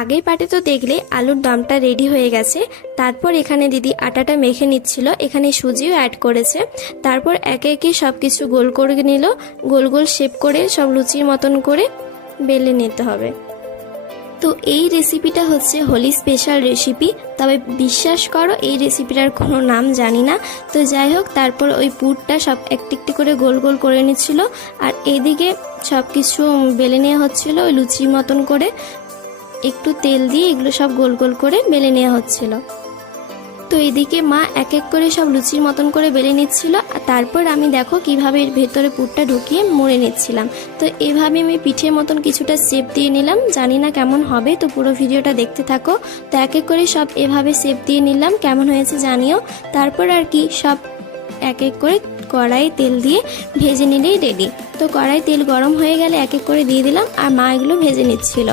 আগের পার্টে তো দেখলে আলুর দমটা রেডি হয়ে গেছে। তারপর এখানে দিদি আটাটা মেখে নিচ্ছিল, এখানে সুজিও অ্যাড করেছে। তারপর একে একে সব কিছু গোল করে নিল, গোল গোল শেপ করে সব লুচির মতন করে বেলে নিতে হবে। তো এই রেসিপিটা হচ্ছে হোলি স্পেশাল রেসিপি, তবে বিশ্বাস করো এই রেসিপিটার কোনো নাম জানি না। তো যাই হোক, তারপর ওই পুরটা সব একটি একটি করে গোল গোল করে নিচ্ছিল, আর এদিকে সব কিছু বেলে নেওয়া হচ্ছিল ওই লুচির মতন করে। একটু তেল দিয়ে এগুলো সব গোল গোল করে বেলে নেওয়া হচ্ছিল। তো এদিকে মা এক এক করে সব লুচির মতন করে বেলে নিচ্ছিল, আর তারপর আমি দেখো কিভাবে এর ভেতরে পুরটা ঢুকিয়ে মুড়ে নিচ্ছিলাম। তো এভাবে আমি পিঠের মতন কিছুটা শেপ দিয়ে নিলাম, জানি না কেমন হবে, তো পুরো ভিডিওটা দেখতে থাকো। তো এক এক করে সব এভাবে শেপ দিয়ে নিলাম, কেমন হয়েছে জানিও। তারপর আর কি সব এক এক করে কড়াই তেল দিয়ে ভেজে নিলেই রেডি। তো কড়াই তেল গরম হয়ে গেলে এক এক করে দিয়ে দিলাম, আর মা এগুলো ভেজে নিচ্ছিল।